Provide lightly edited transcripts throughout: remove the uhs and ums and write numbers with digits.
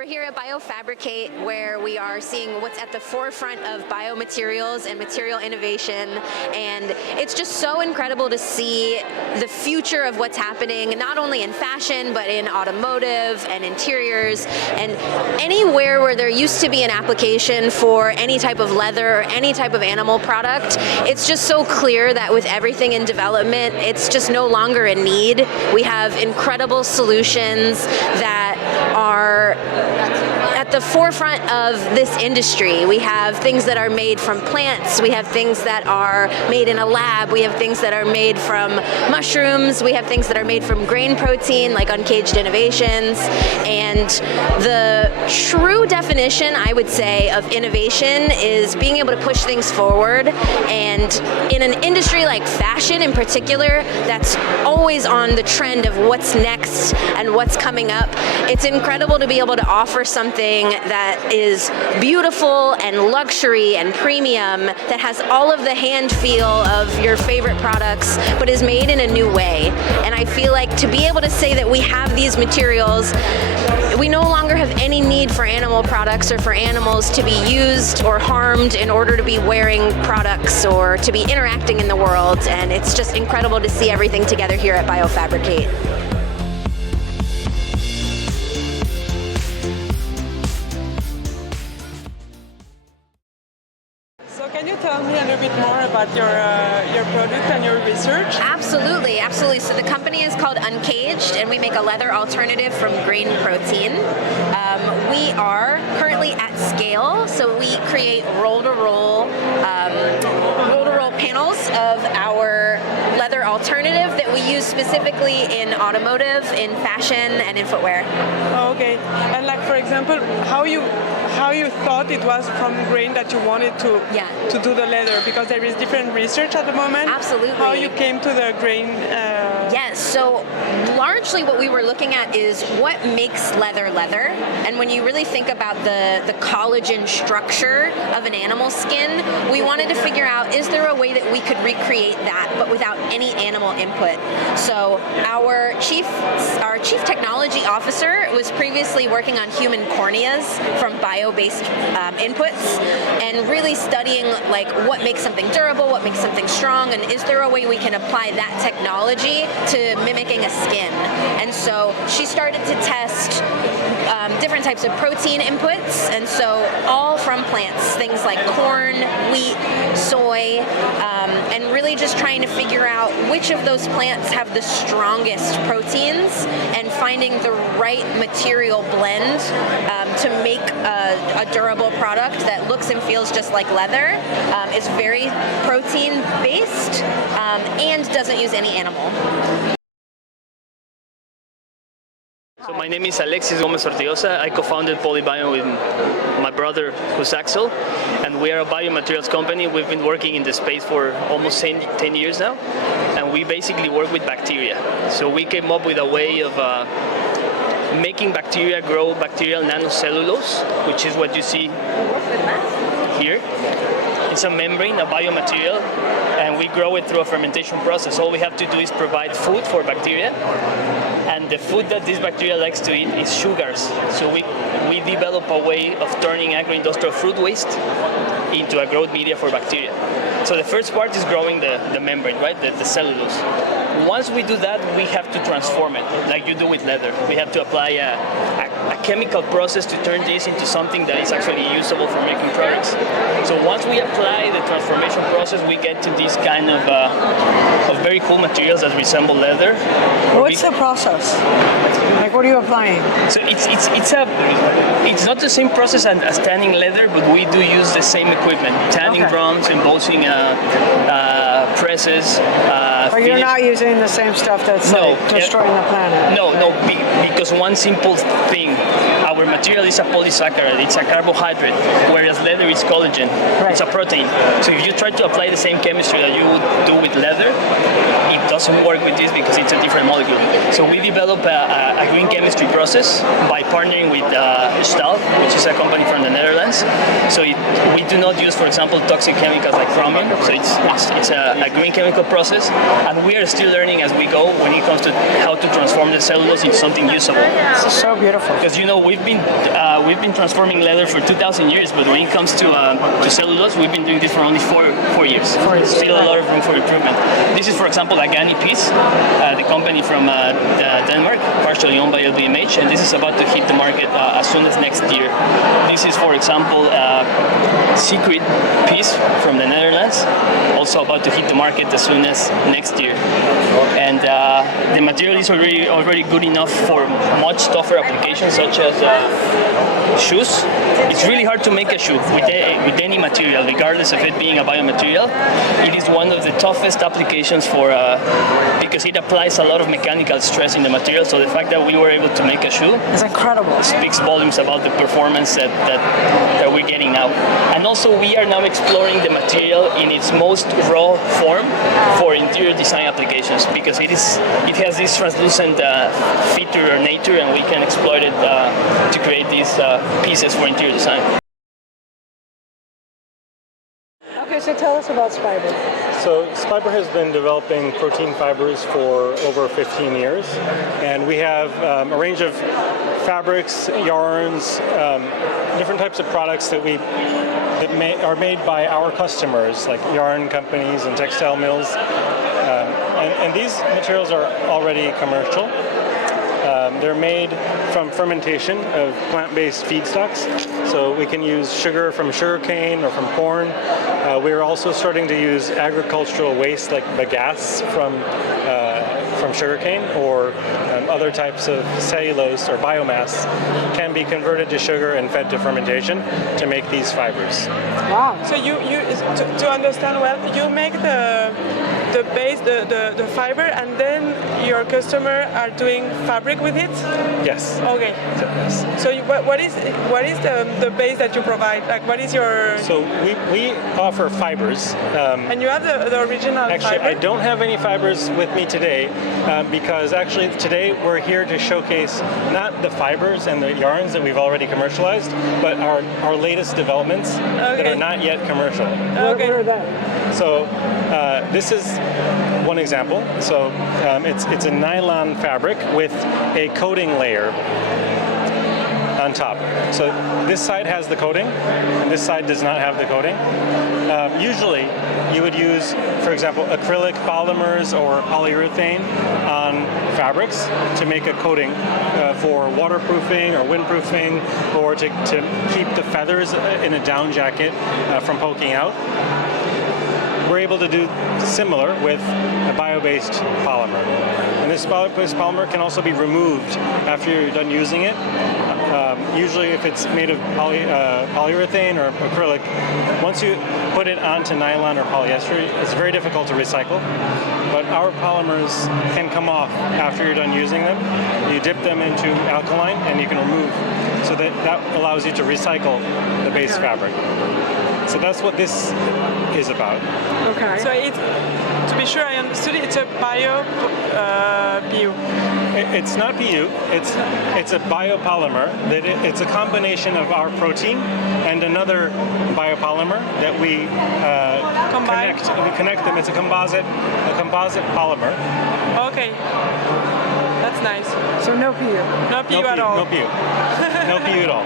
We're here at Biofabricate, where we are seeing what's at the forefront of biomaterials and material innovation, and it's just so incredible to see the future of what's happening, not only in fashion, but in automotive and interiors, and anywhere where there used to be an application for any type of leather or any type of animal product. It's just so clear that with everything in development, it's just no longer a need. We have incredible solutions that are at the forefront of this industry. We have things that are made from plants, we have things that are made in a lab, we have things that are made from mushrooms, we have things that are made from grain protein like Uncaged Innovations, and the true definition, I would say, of innovation is being able to push things forward, and in an industry like fashion in particular, that's always on the trend of what's next and what's coming up. It's incredible to be able to offer something that is beautiful and luxury and premium, that has all of the hand feel of your favorite products, but is made in a new way. And I feel like to be able to say that we have these materials, we no longer have any need for animal products or for animals to be used or harmed in order to be wearing products or to be interacting in the world. And it's just incredible to see everything together here at Biofabricate. Can you tell me a little bit more about your product and your research? Absolutely, absolutely. So the company is called Uncaged, and we make a leather alternative from grain protein. We are currently at scale, so we create roll-to-roll panels of our leather alternative that we use specifically in automotive, in fashion, and in footwear. Oh, okay. And like, for example, how you thought it was from grain that you wanted to do the leather, because there is different research at the moment. Absolutely. How you came to the grain? Yes. So largely what we were looking at is what makes leather leather, and when you really think about the collagen structure of an animal skin, we wanted to figure out, is there a way that we could recreate that but without any animal input? So our chief technology officer was previously working on human corneas from bio-based inputs, and really studying like what makes something durable, what makes something strong, and is there a way we can apply that technology to mimicking a skin. And so she started to test different types of protein inputs, and so all from plants, things like corn, wheat, soy, and really just trying to figure out which of those plants have the strongest proteins, and finding the right material blend to make a durable product that looks and feels just like leather, is very protein based, and doesn't use any animal. So my name is Alexis Gomez Ortigosa. I co-founded Polybio with my brother, who's Axel, and we are a biomaterials company. We've been working in the space for almost 10 years now, and we basically work with bacteria. So we came up with a way of making bacteria grow bacterial nanocellulose, which is what you see here. It's a membrane, a biomaterial, and we grow it through a fermentation process. All we have to do is provide food for bacteria, and the food that this bacteria likes to eat is sugars. So we develop a way of turning agro-industrial fruit waste into a growth media for bacteria. So the first part is growing the membrane, right, the cellulose. Once we do that, we have to transform it, like you do with leather. We have to apply a chemical process to turn this into something that is actually usable for making products. So once we apply the transformation process, we get to these kind of very cool materials that resemble leather. What's the process? Like, what are you applying? So it's not the same process as tanning leather, but we do use the same equipment: tanning drums, embossing presses. But you're not using the same stuff that's destroying the planet. No, because one simple thing. Our material is a polysaccharide, it's a carbohydrate, whereas leather is collagen, it's a protein. So if you try to apply the same chemistry that you would do with leather, it doesn't work with this because it's a different molecule. So we develop a green chemistry process by partnering with Stahl, which is a company from the Netherlands. So we do not use, for example, toxic chemicals like chromium. So it's a green chemical process, and we are still learning as we go when it comes to how to transform the cellulose into something usable. This is so beautiful. Because you know, we've been transforming leather for 2,000 years, but when it comes to cellulose, we've been doing this for only four years. Still a lot of room for improvement. This is, for example, a Gani piece, the company from Denmark, partially owned by LVMH, and this is about to hit the market as soon as next year. This is, for example, Secret piece from the Netherlands, also about to hit the market as soon as next year. And the material is already good enough for much tougher applications such as shoes. It's really hard to make a shoe with any material, regardless of it being a biomaterial. It is one of the toughest applications because it applies a lot of mechanical stress in the material. So the fact that we were able to make a shoe It's incredible. speaks volumes about the performance that we're getting now. And also we are now exploring the material in its most raw form for interior design applications, because it has this translucent feature or nature, and we can exploit it to create these pieces for interior design. Okay, so tell us about Spiber. So Spiber has been developing protein fibers for over 15 years, and we have a range of fabrics, yarns, different types of products that are made by our customers, like yarn companies and textile mills. And these materials are already commercial. They're made from fermentation of plant-based feedstocks, so we can use sugar from sugarcane or from corn. We're also starting to use agricultural waste like bagasse from sugarcane, or other types of cellulose or biomass can be converted to sugar and fed to fermentation to make these fibers. Wow. So to understand well, you make the base, the fiber, and then your customer are doing fabric with it? Yes. Okay. So what is the base that you provide? Like, what is your... So we offer fibers. And you have the original Actually, fiber? I don't have any fibers with me today because actually today we're here to showcase not the fibers and the yarns that we've already commercialized, but our latest developments that are not yet commercial. Okay. Where are that? So this is one example. So it's a nylon fabric with a coating layer on top. So this side has the coating, and this side does not have the coating. Usually, you would use, for example, acrylic polymers or polyurethane on fabrics to make a coating for waterproofing or windproofing, or to keep the feathers in a down jacket from poking out. We're able to do similar with a bio-based polymer. And this bio-based polymer can also be removed after you're done using it. Usually if it's made of polyurethane or acrylic, once you put it onto nylon or polyester, it's very difficult to recycle. But our polymers can come off after you're done using them. You dip them into alkaline and you can remove. So that allows you to recycle the base fabric. So that's what this is about. Okay. So to be sure I understood it, it's a PU. It's not PU. It's a biopolymer. It's a combination of our protein and another biopolymer that we connect. We connect them. It's a composite polymer. Okay. That's nice. So no PU. No PU at all. No PU. No PU at all.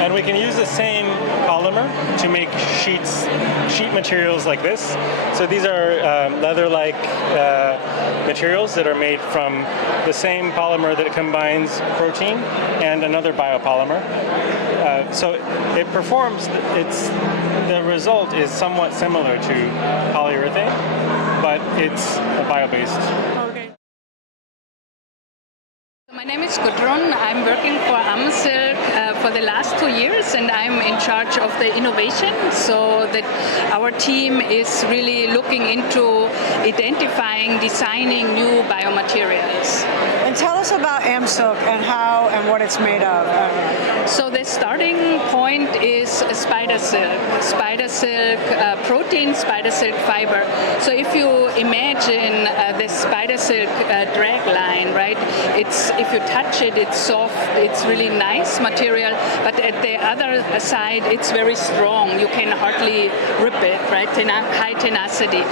And we can use the same polymer to make sheet materials like this. So these are leather-like materials that are made from the same polymer that combines protein and another biopolymer. So it performs. The result is somewhat similar to polyurethane, but it's bio-based. Okay. My name is Gudrun. I'm working for Amsilk for the last 2 years, and I'm in charge of the innovation, so that our team is really looking into identifying, designing new biomaterials. And tell us about Amsilk and how and what it's made of. So the starting point is spider silk protein, spider silk fiber. So if you imagine the spider silk drag line, right? If you touch it, it's soft, it's really nice material, but at the other side, it's very strong. You can hardly rip it, right? High tenacity.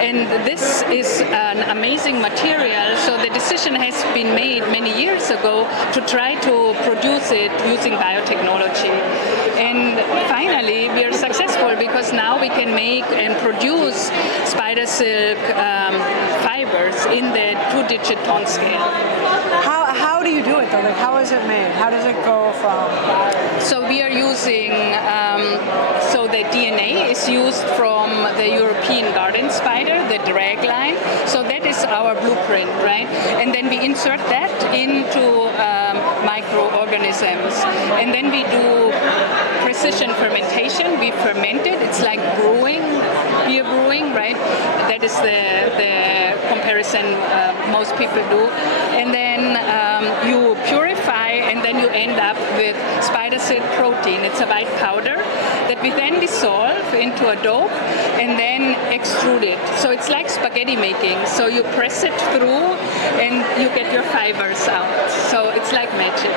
And this is an amazing material, so the decision has been made many years ago to try to produce it using biotechnology. And finally, we are successful because now we can make and produce spider silk fibers in the 2-digit ton scale. How do you do it though? Like, how is it made? How does it go from? So we are using, so the DNA is used from the European garden spider, the drag line. So that is our blueprint, right? And then we insert that into microorganisms. And then we do precision fermentation. We ferment it. It's like brewing, beer brewing, right? That is the comparison most people do. And then you purify, and then you end up with spider silk protein. It's a white powder that we then dissolve into a dough and then extrude it. So it's like spaghetti making. So you press it through and you get your fibers out. So it's like magic.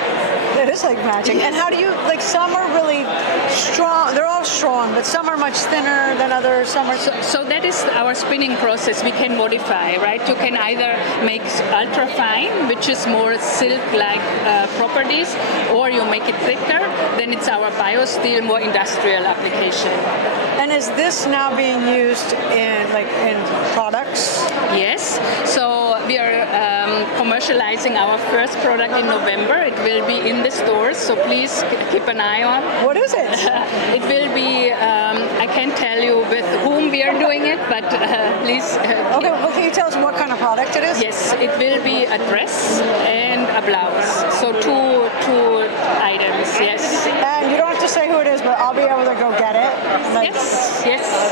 It is like magic. And how do you, like, some are really strong, they're all strong, but some are much thinner than others, some are... So that is our spinning process. We can modify, right? You can either make ultra fine, which is more silk-like properties, or you make it thicker, then it's our BioSteel, more industrial application. And is this now being used in products? Yes. So we are commercializing our first product in November. It will be in the stores, so please keep an eye on. What is it? It will be, I can't tell you with whom we are doing it, but please. Okay, well, can you tell us what kind of product it is? Yes, it will be a dress and a blouse. So two items, yes. And you don't have to say who it is, but I'll be able to go get it. Like, Yes.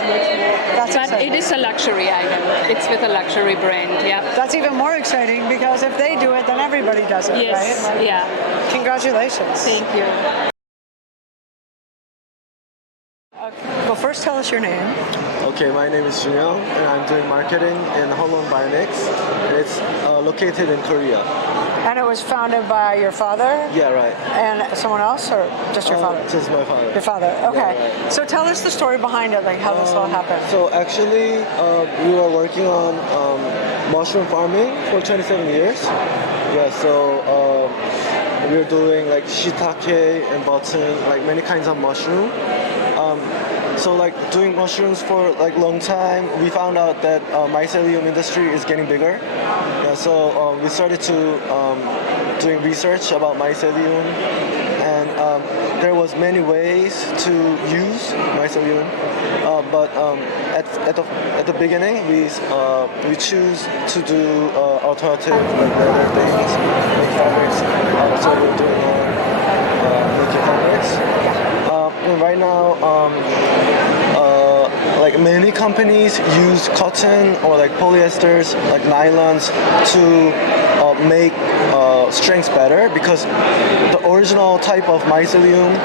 That's But exciting. it is a luxury item. It's with a luxury brand, yeah. That's even more exciting because if they do it, then everybody does it, Yes, right? Like, yeah. Congratulations. Thank you. Well, first tell us your name. Okay, my name is Junyoung, and I'm doing marketing in Holon Bionics. It's located in Korea. And it was founded by your father? Yeah, right. And someone else, or just your father? Just my father. Your father, okay. Yeah, right. So tell us the story behind it, like how this all happened. So actually, we were working on mushroom farming for 27 years. Yeah, so we were doing like shiitake and button, like many kinds of mushroom. So like doing mushrooms for like long time, we found out that mycelium industry is getting bigger. Yeah, so we started to doing research about mycelium, and there was many ways to use mycelium, but at the beginning we choose to do alternative like leather things, make fabrics. So we're doing making fabrics. And right now, like many companies use cotton or like polyesters, like nylons, to make strength better, because the original type of mycelium,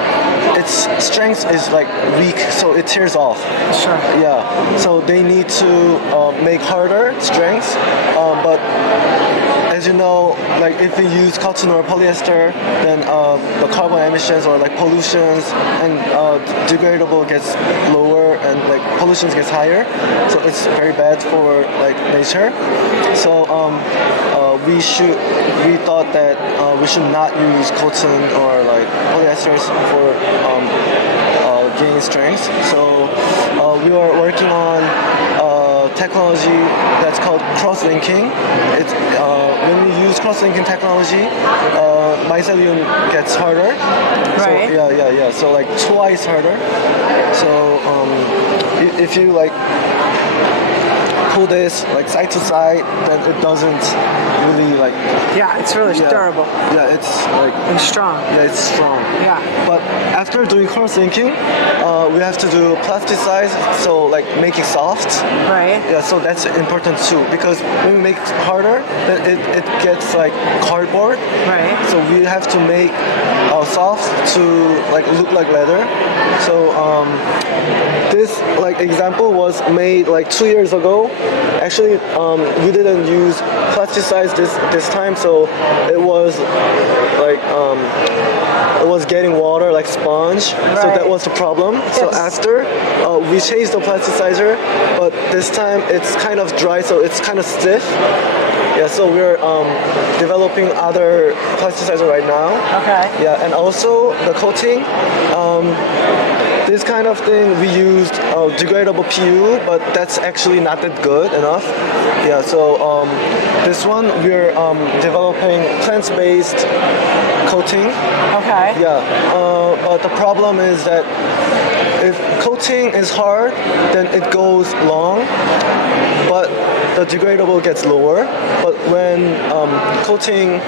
its strength is like weak, so it tears off. Sure. Yeah. So they need to make harder strength, but as you know, like if we use cotton or polyester, then the carbon emissions or like pollutions and degradable gets lower and like pollutions gets higher. So it's very bad for like nature. So we thought that we should not use cotton or like polyesters for gain strength. So we were working on technology that's called cross-linking. It's when we use cross-linking technology, mycelium gets harder. Right. So, yeah. So like twice harder. So if you like pull this like side to side, then it doesn't really like. Yeah, it's really durable. Yeah, it's like And strong. yeah, it's strong. Yeah. But after doing cross-linking, we have to do plasticize, so like make it soft. Right. Yeah, so that's important too, because when we make it harder, then it gets like cardboard. Right. So we have to make soft to like look like leather. So this like example was made like 2 years ago. Actually, we didn't use plasticides this time, so it was like it was getting water like sponge. So that was the problem. So after we changed the plasticizer, but this time it's kind of dry, so it's kind of stiff. Yeah, so we're developing other plasticizer right now. Okay. Yeah, and also the coating. This kind of thing we used degradable PU, but that's actually not that good enough. Yeah, so this one we're developing plant-based coating. Okay. Yeah, but the problem is that if coating is hard, then it goes long, but the degradable gets lower. But when coating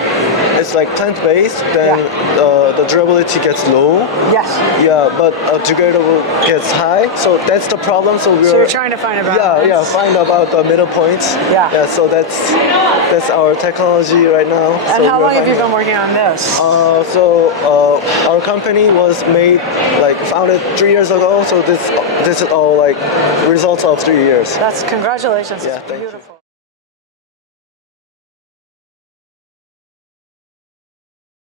is like plant-based, then the durability gets low. Yes. Yeah, but degradable gets high. So that's the problem. So you're trying to find a balance. Yeah, find about the middle points. Yeah. Yeah. So that's our technology right now. And so how long have you been working on this? Our company was founded 3 years ago. So this is all like results of 3 years. That's congratulations. Yeah, It's thank you. beautiful.